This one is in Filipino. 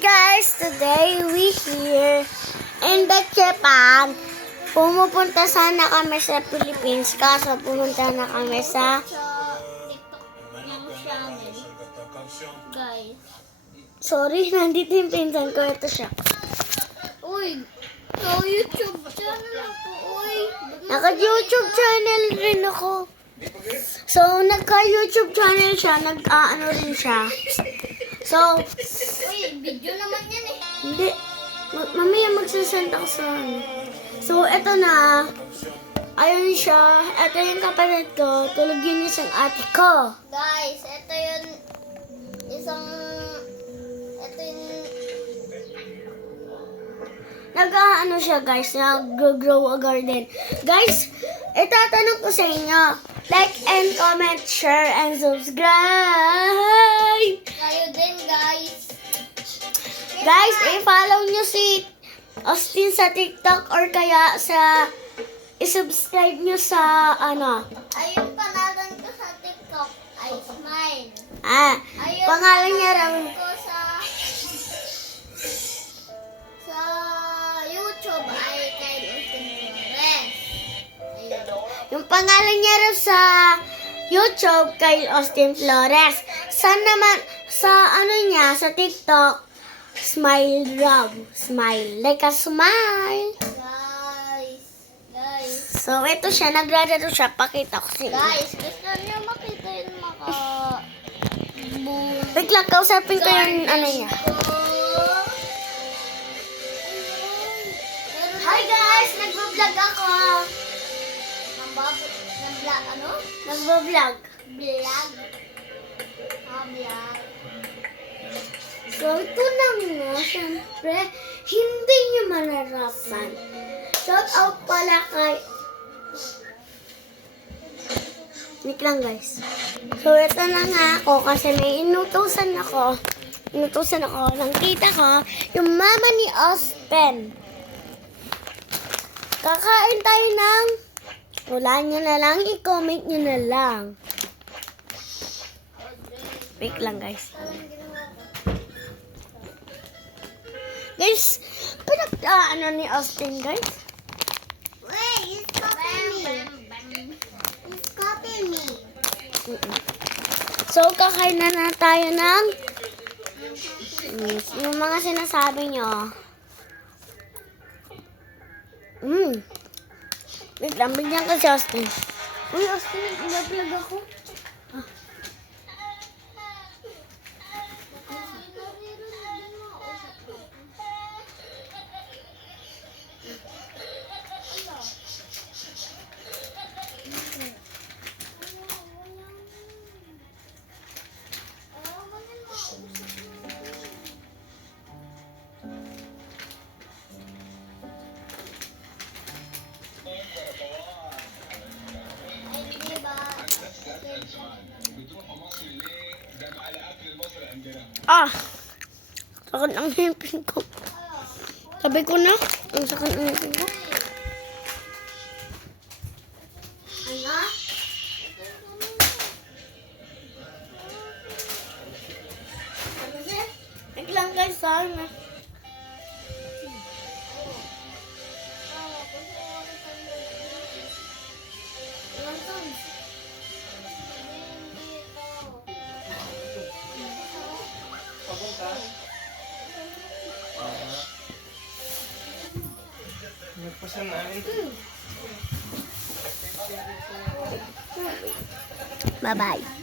guys, today we here in the Japan. Pumupunta sana kami sa Philippines, kaso pumunta na kami sa TikTok yung channel. Guys. sorry, nandito yung pinsan ko. Ito siya. Uy, so YouTube channel ako. Uy. Naka-YouTube channel rin ako. So, nagka-YouTube channel siya. Nag-ano rin siya. So, Uy, video naman yan eh. hindi. Mamaya magsasend ako sa ano. So, eto na. Ayun siya. Eto yung kapatid ko. Tulog yun yung isang ate ko. Guys, ito yung isang ito yung Nag-ano siya guys. Nag-grow a garden. Guys, itatanong ko sa inyo. Like and comment, share, and subscribe. kayo din, guys. Guys, i-follow nyo si Austin sa TikTok or kaya sa i-subscribe nyo sa ano. Ayun pangalan ko sa TikTok ay Smile. Ayun Pangalan niya raw. ko sa YouTube ay kay Austin Flores. Ayun. Yung pangalan niya raw sa YouTube kay Austin Flores. Naman sa ano niya, sa TikTok, Smile raw. Smile. Like a smile. Guys. So, ito siya. Naglalaro siya. Pakita ko sa inyo. Guys, gusto niyo makita yung Wait lang, kausapin ko yung ano niya. Hi guys! Nagbo-vlog ako. Ano? Nagbo-vlog. Vlog. Vlog. So, ito na nga, syempre, hindi nyo manarapan. Shout out pala kay... Wait lang guys. So, ito na nga ako kasi may inutusan ako. Inutusan ako ng tita ko, yung mama ni Austin. Kakain tayo ng... Wala nyo na lang, i-comment nyo na lang. Wait lang guys. Guys, ano ni Austin, guys? Wait, he's copying me. He's copying me. So, kakain na tayo ng yung mga sinasabi nyo. Wait lang, bigyan ko si Austin. Uy, Austin, nag-vlog ako. Sakit ang ngipin ko. Sabi ko na, ang sakit ang ngipin ko. Ano? Wait lang guys, sana. Nagpasan namin. Bye-bye.